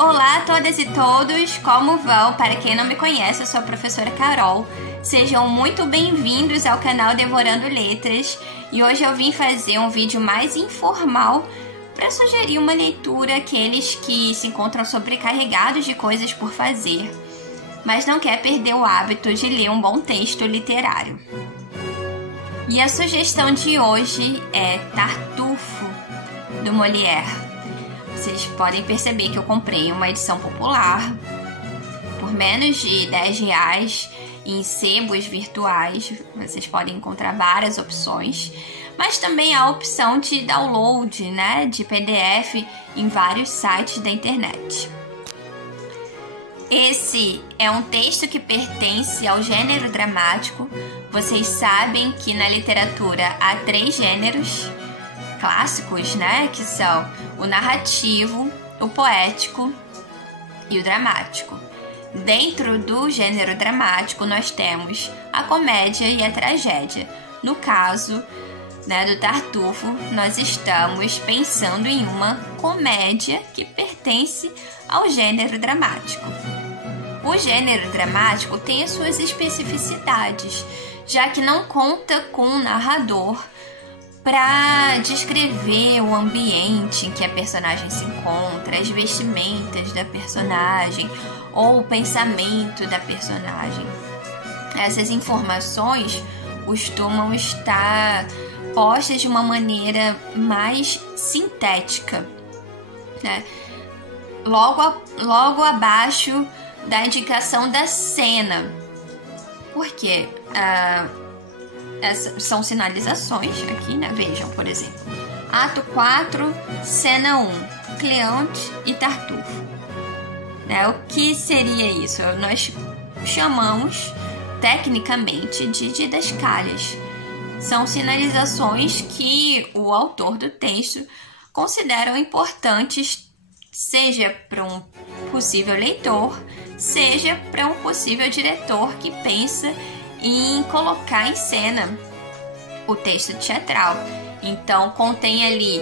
Olá a todas e todos, como vão? Para quem não me conhece, eu sou a professora Carol. Sejam muito bem-vindos ao canal Devorando Letras e hoje eu vim fazer um vídeo mais informal para sugerir uma leitura àqueles que se encontram sobrecarregados de coisas por fazer, mas não quer perder o hábito de ler um bom texto literário. E a sugestão de hoje é Tartufo, do Molière. Vocês podem perceber que eu comprei uma edição popular por menos de R$10 em sebos virtuais. Vocês podem encontrar várias opções, mas também há a opção de download, de PDF em vários sites da internet. Esse é um texto que pertence ao gênero dramático. Vocês sabem que na literatura há 3 gêneros clássicos, que são o narrativo, o poético e o dramático. Dentro do gênero dramático, nós temos a comédia e a tragédia. No caso, do Tartufo, nós estamos pensando em uma comédia que pertence ao gênero dramático. O gênero dramático tem as suas especificidades, já que não conta com um narrador para descrever o ambiente em que a personagem se encontra, as vestimentas da personagem ou o pensamento da personagem. Essas informações costumam estar postas de uma maneira mais sintética, logo abaixo da indicação da cena. Por quê? Essas são sinalizações aqui, Vejam, por exemplo. Ato 4, cena 1, Cleante e Tartufo. O que seria isso? Nós chamamos tecnicamente de didascálias. São sinalizações que o autor do texto considera importantes, seja para um possível leitor, seja para um possível diretor que pensa em colocar em cena o texto teatral. Então, contém ali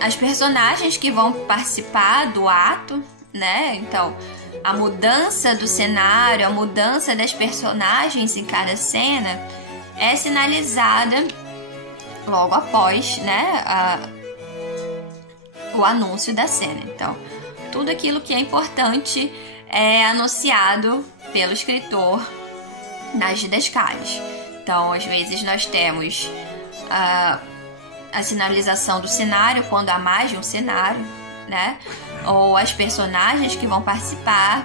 as personagens que vão participar do ato, Então, a mudança do cenário, a mudança das personagens em cada cena é sinalizada logo após, o anúncio da cena. Então, tudo aquilo que é importante é anunciado pelo escritor nas didascálias. Então, às vezes nós temos a sinalização do cenário, quando há mais de um cenário, ou as personagens que vão participar,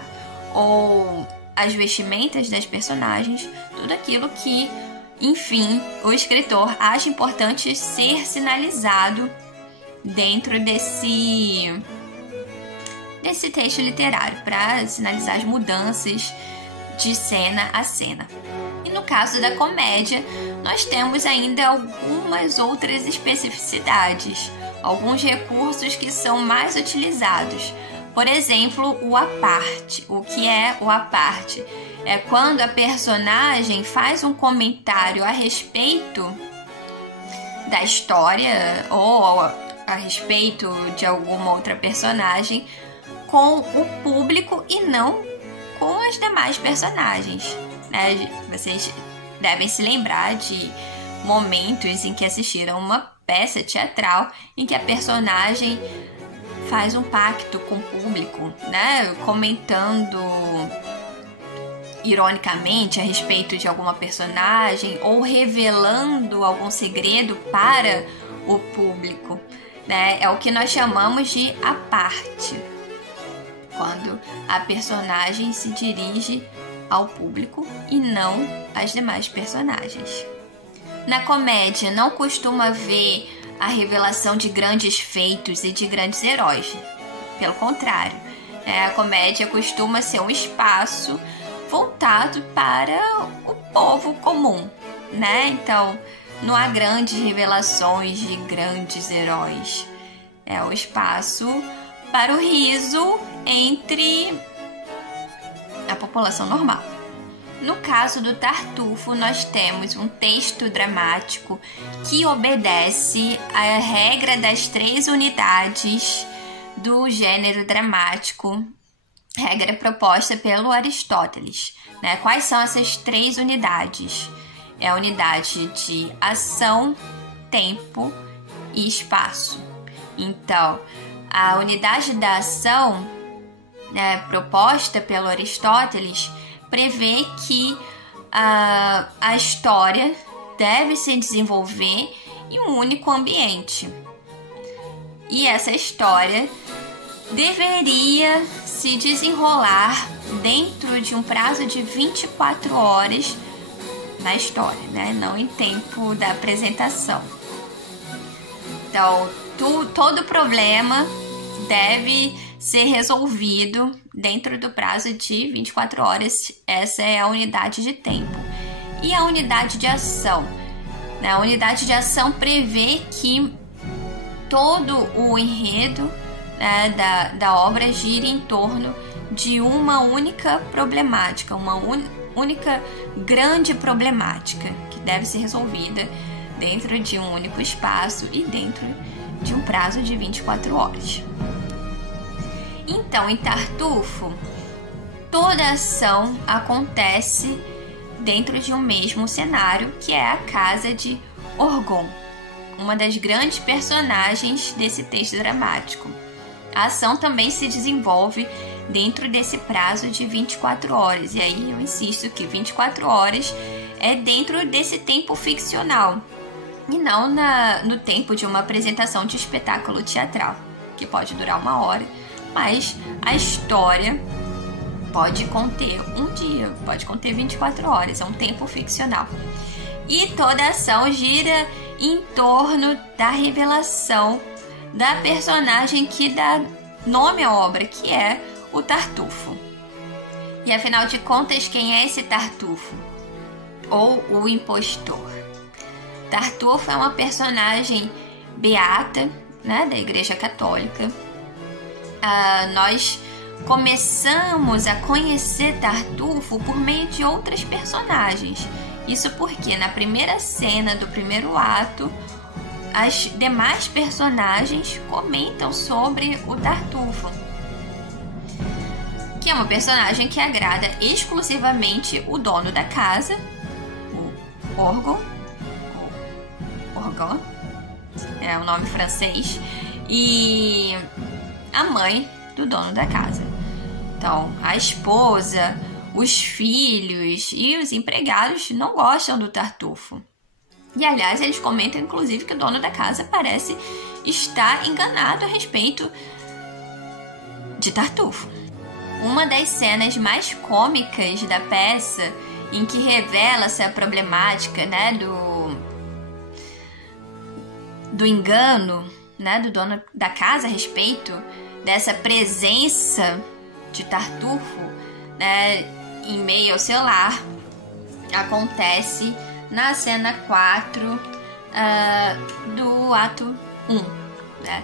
ou as vestimentas das personagens, tudo aquilo que, enfim, o escritor acha importante ser sinalizado dentro desse texto literário, para sinalizar as mudanças de cena a cena. E no caso da comédia, nós temos ainda algumas outras especificidades, alguns recursos que são mais utilizados. Por exemplo, o à parte. O que é o à parte? É quando a personagem faz um comentário a respeito da história ou a respeito de alguma outra personagem com o público e não com as demais personagens. Vocês devem se lembrar de momentos em que assistiram uma peça teatral em que a personagem faz um pacto com o público, comentando ironicamente a respeito de alguma personagem ou revelando algum segredo para o público. É o que nós chamamos de à parte, quando a personagem se dirige ao público e não às demais personagens. Na comédia, não costuma haver a revelação de grandes feitos e de grandes heróis. Pelo contrário, a comédia costuma ser um espaço voltado para o povo comum, Então, não há grandes revelações de grandes heróis. É o espaço para o riso entre a população normal. No caso do Tartufo, nós temos um texto dramático que obedece à regra das 3 unidades do gênero dramático, regra proposta pelo Aristóteles, né? Quais são essas 3 unidades? É a unidade de ação, tempo e espaço. Então, a unidade da ação, né, proposta pelo Aristóteles prevê que a história deve se desenvolver em um único ambiente. E essa história deveria se desenrolar dentro de um prazo de 24 horas na história, né? Não em tempo da apresentação. Então, todo problema deve ser resolvido dentro do prazo de 24 horas. Essa é a unidade de tempo. E a unidade de ação? Né? A unidade de ação prevê que todo o enredo, né, da obra gira em torno de uma única problemática, uma única grande problemática que deve ser resolvida dentro de um único espaço e dentro de um prazo de 24 horas. Então, em Tartufo, toda ação acontece dentro de um mesmo cenário, que é a casa de Orgon, uma das grandes personagens desse texto dramático. A ação também se desenvolve dentro desse prazo de 24 horas, e aí eu insisto que 24 horas é dentro desse tempo ficcional, e não no tempo de uma apresentação de espetáculo teatral, que pode durar 1 hora, mas a história pode conter um dia, pode conter 24 horas, é um tempo ficcional. E toda a ação gira em torno da revelação da personagem que dá nome à obra, que é o Tartufo. E afinal de contas, quem é esse Tartufo? Ou o impostor? Tartufo é uma personagem beata, né, da Igreja Católica. Nós começamos a conhecer Tartufo por meio de outras personagens. Isso porque na primeira cena do primeiro ato, as demais personagens comentam sobre o Tartufo, que é uma personagem que agrada exclusivamente o dono da casa, o Orgon, é o nome francês, e a mãe do dono da casa. Então, a esposa, os filhos e os empregados não gostam do Tartufo. E, aliás, eles comentam, inclusive, que o dono da casa parece estar enganado a respeito de Tartufo. Uma das cenas mais cômicas da peça, em que revela-se a problemática, né, do engano, né, do dono da casa a respeito dessa presença de Tartufo, né, em meio ao seu lar, acontece na cena 4 do ato 1. Né?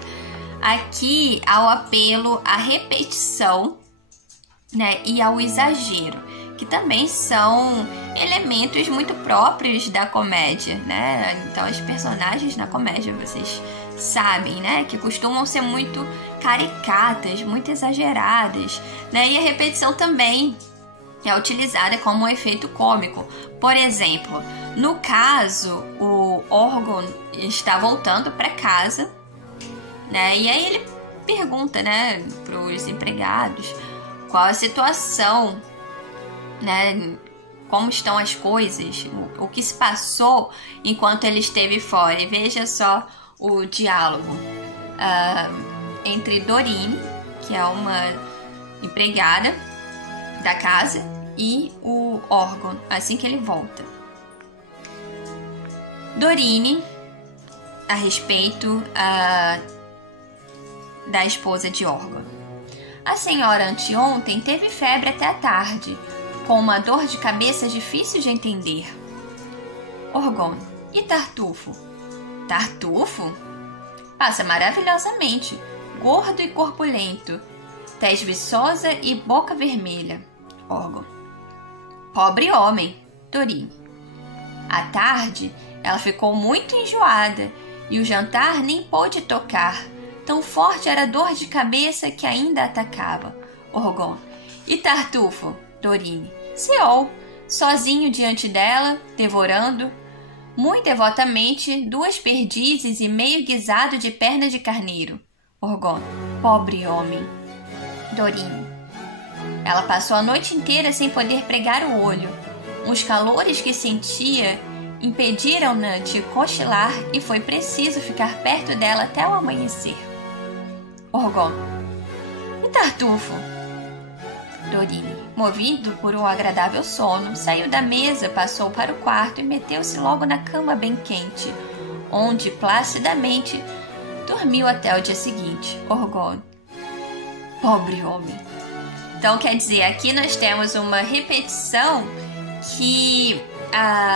Aqui há o apelo à repetição, né, e ao exagero, que também são elementos muito próprios da comédia, né? Então, as personagens na comédia, vocês sabem, né, que costumam ser muito caricatas, muito exageradas, né? E a repetição também é utilizada como um efeito cômico. Por exemplo, no caso, o Orgon está voltando para casa, né? E aí ele pergunta, né, para os empregados qual a situação, né? Como estão as coisas, o que se passou enquanto ele esteve fora. E veja só o diálogo entre Dorine, que é uma empregada da casa, e o Orgon, assim que ele volta. Dorine, a respeito da esposa de Orgon. A senhora anteontem teve febre até a tarde, com uma dor de cabeça difícil de entender. Orgon: e Tartufo? Tartufo? Passa maravilhosamente, gordo e corpulento, tez viçosa e boca vermelha. Orgon: pobre homem. Dorine: à tarde ela ficou muito enjoada e o jantar nem pôde tocar, Tão forte era a dor de cabeça que ainda atacava Orgon. E Tartufo, Dorine, ceou, sozinho diante dela, devorando, muito devotamente, 2 perdizes e meio guisado de perna de carneiro. Orgon, pobre homem. Dorine, ela passou a noite inteira sem poder pregar o olho. Os calores que sentia impediram-na de cochilar e foi preciso ficar perto dela até o amanhecer. Orgon, e Tartufo? Dorine, movido por um agradável sono, saiu da mesa, passou para o quarto e meteu-se logo na cama bem quente, onde placidamente dormiu até o dia seguinte. Orgon, pobre homem. Então, quer dizer, aqui nós temos uma repetição que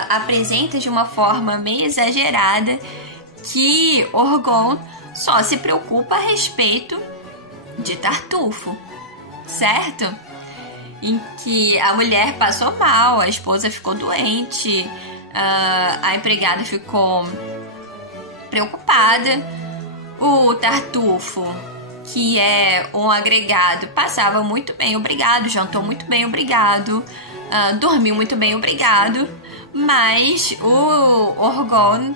apresenta de uma forma meio exagerada que Orgon só se preocupa a respeito de Tartufo, certo? Em que a mulher passou mal, a esposa ficou doente, a empregada ficou preocupada, o Tartufo, que é um agregado, passava muito bem, obrigado, jantou muito bem, obrigado, dormiu muito bem, obrigado, mas o Orgon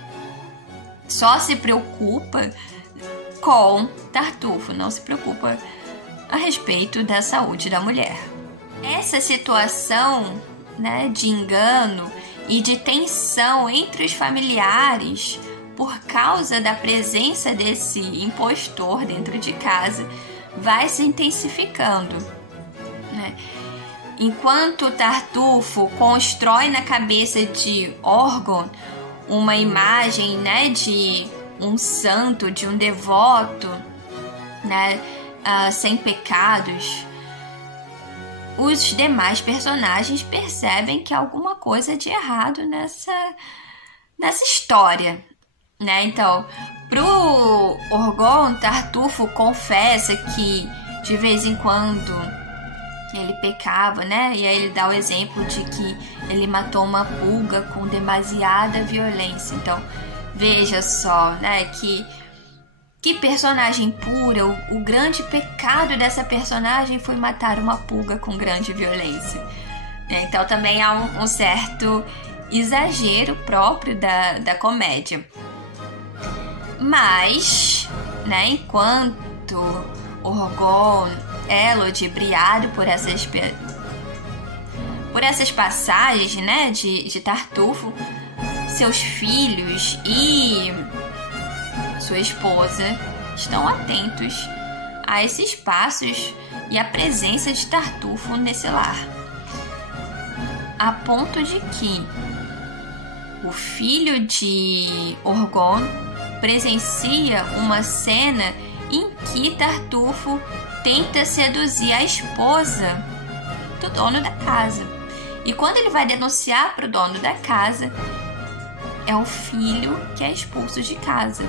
só se preocupa com Tartufo, não se preocupa a respeito da saúde da mulher. Essa situação, né, de engano e de tensão entre os familiares por causa da presença desse impostor dentro de casa vai se intensificando, né? Enquanto Tartufo constrói na cabeça de Orgon uma imagem, né, de um santo, de um devoto, né, sem pecados, os demais personagens percebem que há alguma coisa de errado nessa história, né? Então, pro Orgon, Tartufo confessa que de vez em quando ele pecava, né? E aí ele dá o exemplo de que ele matou uma pulga com demasiada violência. Então, veja só, né? Que personagem pura, o grande pecado dessa personagem foi matar uma pulga com grande violência. Então também há um certo exagero próprio da comédia. Mas, né, enquanto Orgon é ludibriado por essas passagens, né, de Tartufo, seus filhos e sua esposa estão atentos a esses passos e a presença de Tartufo nesse lar, a ponto de que o filho de Orgon presencia uma cena em que Tartufo tenta seduzir a esposa do dono da casa. E quando ele vai denunciar para o dono da casa, é o filho que é expulso de casa.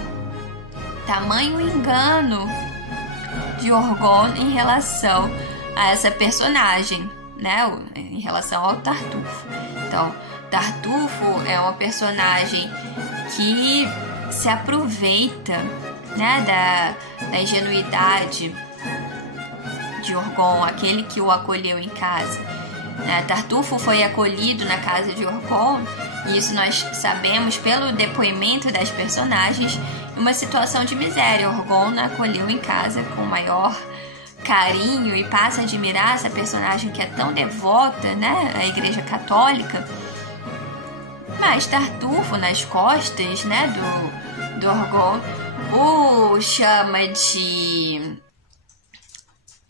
Tamanho engano de Orgon em relação a essa personagem, né? Em relação ao Tartufo. Então, Tartufo é uma personagem que se aproveita, né, da ingenuidade de Orgon, aquele que o acolheu em casa. Tartufo foi acolhido na casa de Orgon, e isso nós sabemos pelo depoimento das personagens, uma situação de miséria. Orgon acolheu em casa com maior carinho e passa a admirar essa personagem que é tão devota, né, à Igreja Católica. Mas Tartufo, nas costas, né, do Orgon, o chama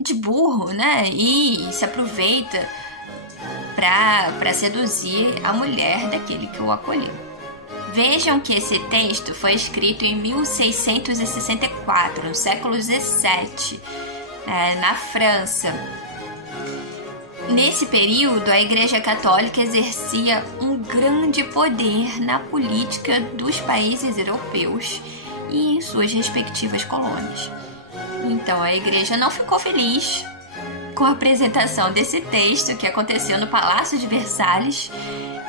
de burro, né, e se aproveita para seduzir a mulher daquele que o acolheu. Vejam que esse texto foi escrito em 1664, no século XVII, na França. Nesse período, a Igreja Católica exercia um grande poder na política dos países europeus e em suas respectivas colônias. Então, a Igreja não ficou feliz com a apresentação desse texto que aconteceu no Palácio de Versalhes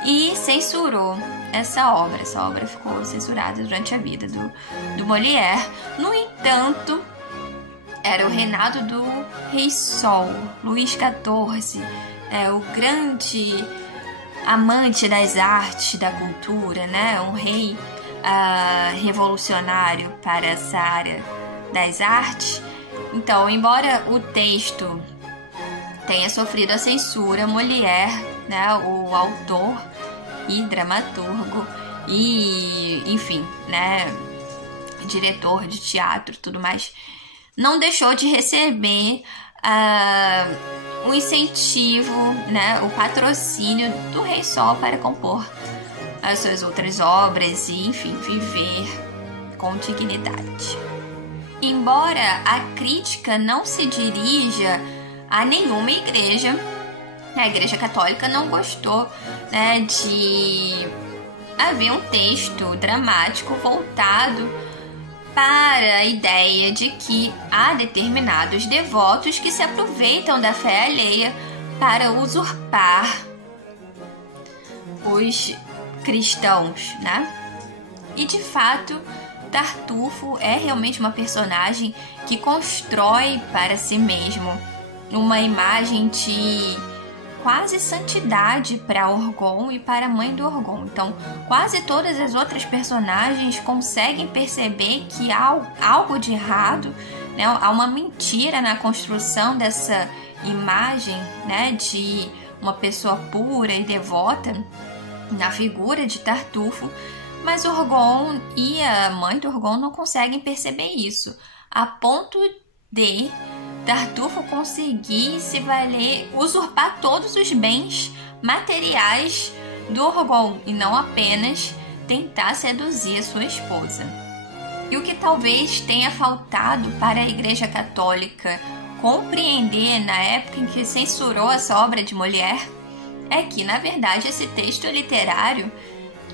e censurou essa obra. Essa obra ficou censurada durante a vida do Molière. No entanto, era o reinado do Rei Sol, Luís XIV, o grande amante das artes, da cultura, né? Um rei revolucionário para essa área das artes. Então, embora o texto tenha sofrido a censura, Molière, né, o autor e dramaturgo e, enfim, né, diretor de teatro e tudo mais, não deixou de receber o incentivo, né, o patrocínio do Rei Sol para compor as suas outras obras e, enfim, viver com dignidade. Embora a crítica não se dirija a nenhuma igreja, a Igreja Católica não gostou, né, de haver um texto dramático voltado para a ideia de que há determinados devotos que se aproveitam da fé alheia para usurpar os cristãos, né? E de fato, Tartufo é realmente uma personagem que constrói para si mesmo uma imagem de quase santidade para Orgon e para a mãe do Orgon. Então, quase todas as outras personagens conseguem perceber que há algo de errado, né? Há uma mentira na construção dessa imagem, né, de uma pessoa pura e devota na figura de Tartufo, mas Orgon e a mãe do Orgon não conseguem perceber isso, a ponto de Tartufo conseguir se valer, usurpar todos os bens materiais do Orgon e não apenas tentar seduzir a sua esposa. E o que talvez tenha faltado para a Igreja Católica compreender na época em que censurou essa obra de Molière é que, na verdade, esse texto literário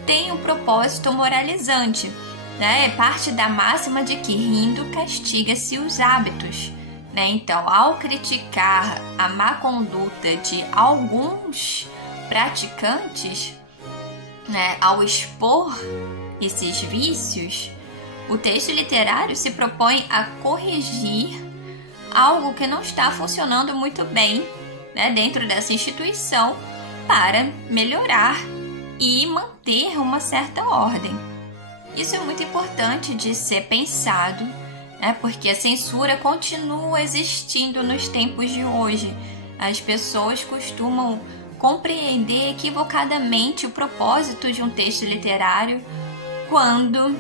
tem um propósito moralizante, né? É parte da máxima de que rindo castiga-se os hábitos. Então, ao criticar a má conduta de alguns praticantes, né, ao expor esses vícios, o texto literário se propõe a corrigir algo que não está funcionando muito bem, né, dentro dessa instituição para melhorar e manter uma certa ordem. Isso é muito importante de ser pensado, porque a censura continua existindo nos tempos de hoje. As pessoas costumam compreender equivocadamente o propósito de um texto literário quando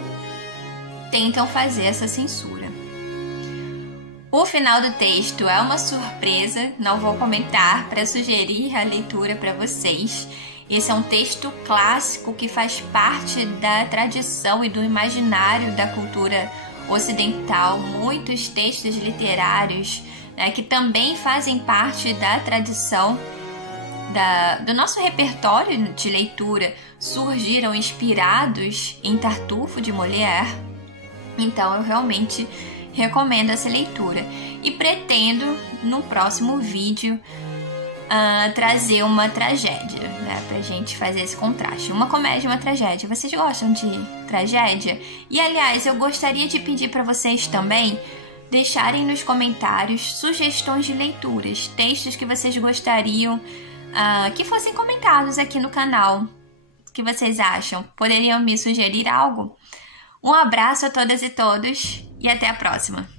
tentam fazer essa censura. O final do texto é uma surpresa, não vou comentar para sugerir a leitura para vocês. Esse é um texto clássico que faz parte da tradição e do imaginário da cultura ocidental, muitos textos literários, né, que também fazem parte da tradição do nosso repertório de leitura surgiram inspirados em Tartufo de Molière. Então eu realmente recomendo essa leitura e pretendo no próximo vídeo trazer uma tragédia, né, pra gente fazer esse contraste. Uma comédia e uma tragédia. Vocês gostam de tragédia? E, aliás, eu gostaria de pedir para vocês também deixarem nos comentários sugestões de leituras, textos que vocês gostariam que fossem comentados aqui no canal. O que vocês acham? Poderiam me sugerir algo? Um abraço a todas e todos e até a próxima!